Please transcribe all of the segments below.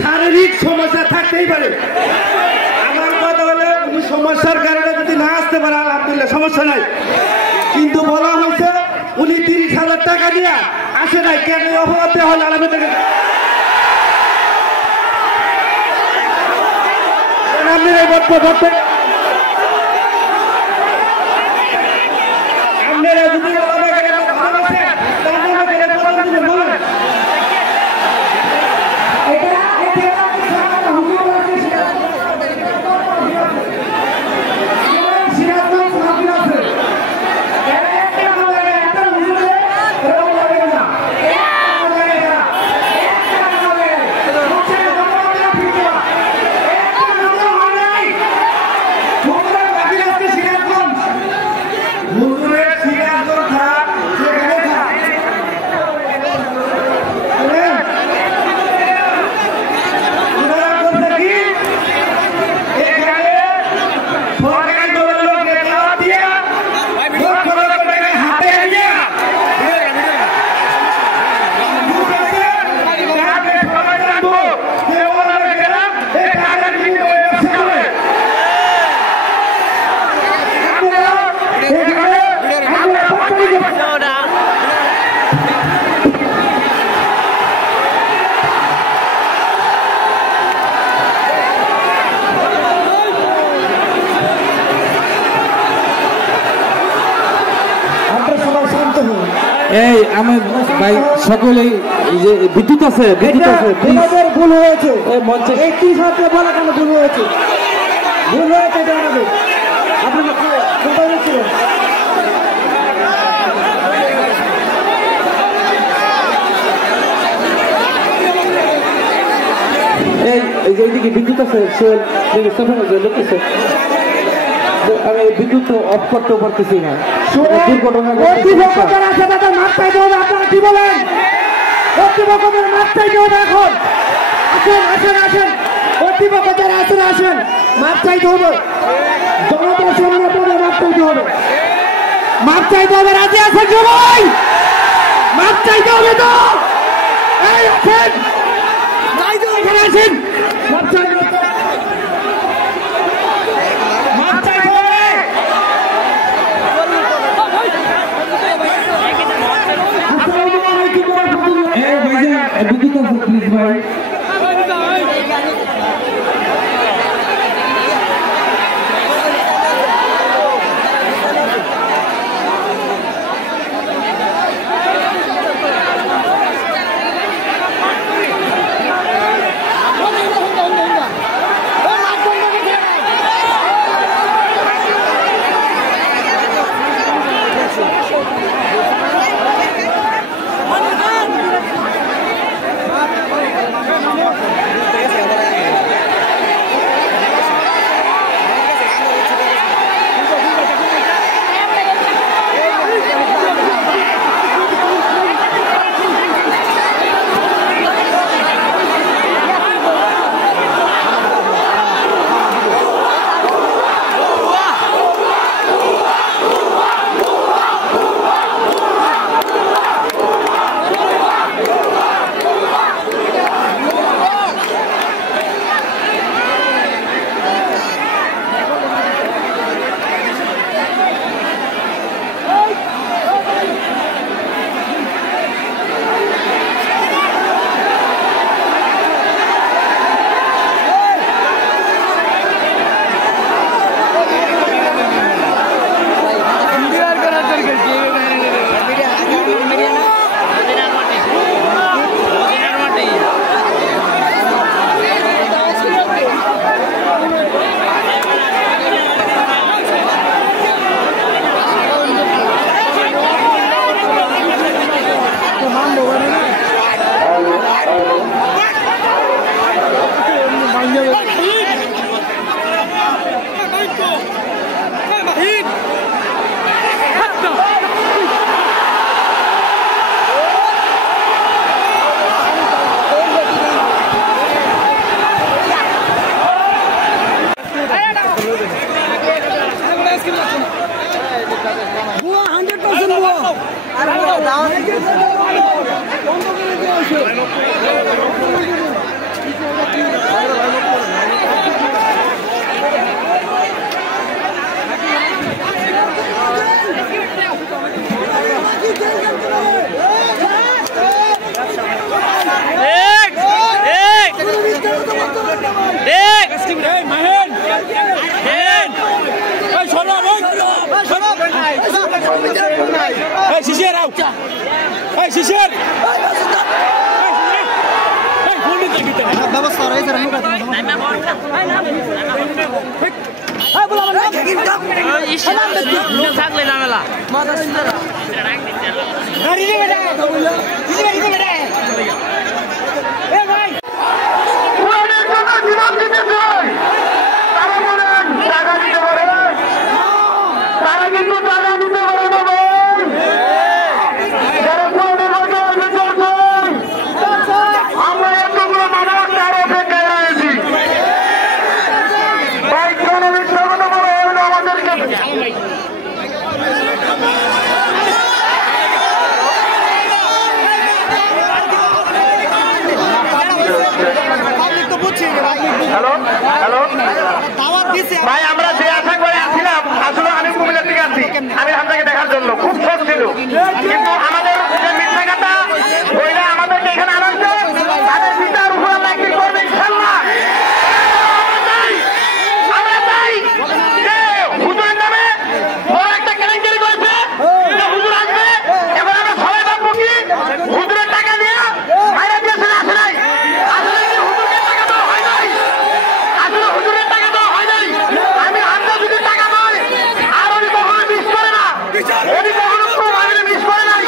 শারীরিক সমস্যা থাকতেই পারে। আমার কথা হলো তুমি সমস্যার কারণে যদি না আসতে পারে আলহামদুলিল্লাহ সমস্যা নাই, কিন্তু বলা হয়েছে উনি 30,000 টাকা দিয়ে আসে নাই, কেন অপরাধ দেওয়া হলে আলহামদুলিল্লাহ এই আমি ভাই সকলেই যে বিদ্যুৎ আছে তোমাদের ভুল হয়েছে, এই মঞ্চে 31 বলা কেন ভুল হয়েছে এটা আমাদের আপনি কোথায় ছিলেন? এই যে এইদিকে বিদ্যুৎ আছে আমি বিদ্যুৎ অফ করতেও পারতেছি না। দুর্ঘটনা আছে তাদের মাঠ চাইতে হবে। আপনারা কি বলেন? কর্তৃপক্ষের মাঠ চাইতে হবে এখন। আসেন কর্তৃপক্ষ যারা আসেন মাঠ চাইতে হবে। জনতার সামনে আপনাদের মাঠ চাইতে হবে। রাজি আছেন সবাই? মাঠ চাইতে হবে তো? এই আছেন এখানে আছেন মাঠ চাইতে হবে। বিদ্যুৎ আছে প্লিজ ভাই। শিশির আউ এই শিশির এই ফোন দিতে দিতে ব্যবস্থা রয়েছে রে মুখ আছে না এই বলা বলা ইসলাম থাকলে না মেলা মাথা সুন্দর গাড়ি রে বেটা দিদি বেটা এ ভাই কোরআনের কথা জীবন দিতে চাই তারা বলেন টাকা দিতে পারে তারা কিন্তু টাকা দিতে পারে না ভাই যারা কোরআনের কথা বিচার চাই আমরা এতগুলো মানুষ তার অপেক্ষায় রয়েছি ভাই কোন মিথ্যা কথা বলা হবে না আমাদেরকে হ্যালো হ্যালো ভাই আমরা যে আশা করে আসছিলাম আসলে আমি কুমিল্লার থেকে আসছি আমি আপনাকে দেখার জন্য খুব শখ ছিল কিন্তু আমাদের যে মিথ্যা কথা ওইটা আমাদেরকে এখানে আনন্দ তাদের বিচার উপর আল্লাহ কি করবে ইনশাআল্লাহ আমরা চাই যে হুজুরের নামে বড় একটা কেলেঙ্কারি করেছে যে হুজুর আসবে এবার আমরা সবাই ভাববো কি হুজুরের টাকা দিয়ে বাইরে দিয়েছে আসে নাই আসলে কি হুজুরের টাকা দেওয়া হয় নাই আসলে হুজুরের টাকা দেওয়া হয় নাই আমি আমরা যদি টাকা পাই আর উনি কখনো মিস করে না উনি কখনো প্রমাণে মিস করে নাই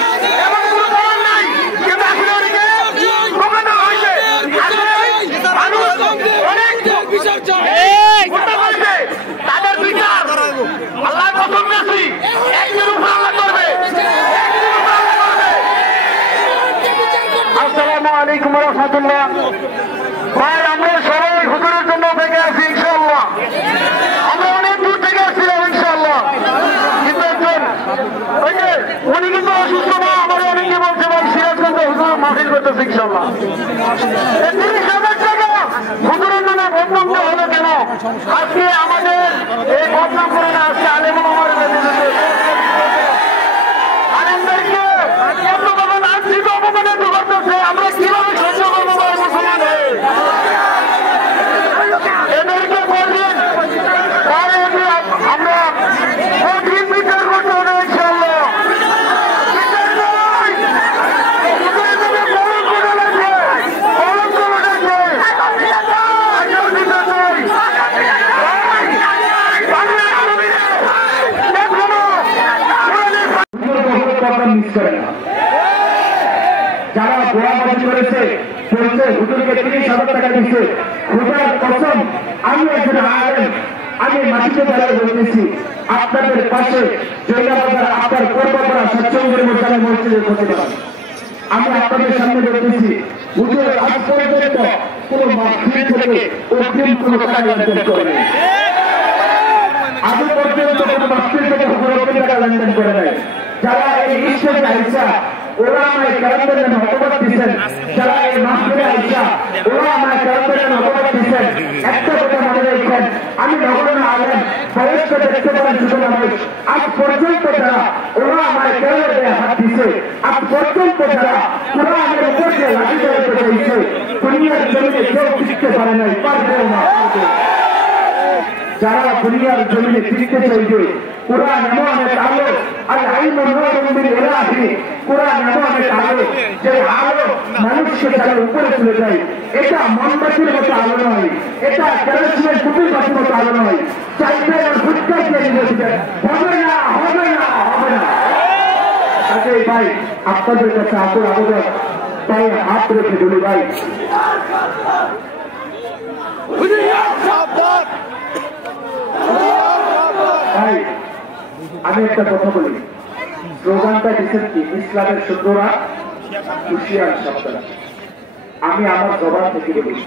এমন কোনো প্রমাণ নাই কিন্তু আসলে উনিকে ঠকানো হয়েছে আসলে মানুষ অনেক বিচার করেছে তাদের বিচার আল্লাহ কসম কাছি একদিন উপর আল্লাহ করবে একদিন উপর আল্লাহ করবে আসসালামু আলাইকুম ওয়া রাহমাতুল্লাহ ভাই আমরা সবাই হুজুরের জন্য অপেক্ষা আছি ইনশাআল্লাহ আমরা অনেক দূর থেকে আসছিলাম ইনশাআল্লাহ কিন্তু একজন ওই যে উনি কিন্তু অসুস্থ না আমার অনেকে বলছে ভাই সিরাজগঞ্জে হুজুর মাহফিল করতেছে ইনশাআল্লাহ 30,000 টাকা হুজুরের নামে বদনাম হলো কেন আজকে আমাদের এই বদনাম করে না আজকে আলেমুল ওলামার নেতৃত্বে আলেমদেরকে এতভাবে লাঞ্ছিত অপমানিত করতেছে আমরা কিভাবে সহ্য করবো ভাই মুসলমান হয়ে এদেরকে বলবেন তাহলে আমরা কঠিন বিচার করতে হবে ইনশাআল্লাহ বিচার নয় হুজুরের নামে কলঙ্ক ঢালাচ্ছে কলঙ্ক ঢালাচ্ছে আজও দিতে চাই বাংলা জমিনে এখনো মিস করে না যারা গোয়াবাজি করেছে বলছে হুজুরকে 30,000 টাকা দিচ্ছে খোদার কসম আমি একজন আলেম আমি মাটিতে দাঁড়িয়ে বলতেছি আপনাদের পাশে জয়নাবাজার আপনার পূর্বপাড়া সচ্চন্দ্রের মধ্যে মসজিদের প্রতিবাদ আমি আপনাদের সামনে বলতেছি হুজুর আজ পর্যন্ত কোন মাহফিল থেকে অগ্রিম কোন টাকা লেনদেন করেনি আজ পর্যন্ত কোন মাহফিল থেকে হুজুর অগ্রিম টাকা লেনদেন করে নাই যারা এই ঈশ্বরে আইসা ওরা আমায় কারান্তের নামে অপবাদ দিচ্ছেন যারা এই মাহফিলে আইসা ওরা আমায় কারান্তের নামে অপবাদ দিচ্ছেন একটা কথা মনে রাখবেন আমি নগরণ আলেম বয়স্ক দেখতে পারেন ছোট মানুষ আজ পর্যন্ত যারা ওরা আমায় কারান্তের হাত দিচ্ছে আজ পর্যন্ত যারা ওরা আমার উপর দিয়ে লাঠি চালাতে চাইছে দুনিয়ার জমিনে কেউ টিকতে পারে নাই পারবেও না যারা দুনিয়ার জমিনে টিকতে চাইবে কোরআন এমন এক আলো আর আইন নূরুল ইলাহি কোরআন এমন এক আলো যে আলো মানুষকে যারা উপরে চলে যায় এটা মোমবাতির মতো আলো নয় এটা কেরোসিনের কুপির মতো আলো নয় চাইতে আর ফুটকা দিয়ে দিতে হবে না হবে না হবে না আজকে ভাই আপনাদের কাছে আপুর আবেদন তাই হাত রেখে বলি ভাই ভাই আমি একটা কথা বলি স্লোগানটা দিচ্ছেন কি ইসলামের শত্রুরা হুঁশিয়ার সাবধান আমি আমার জবান থেকে বলি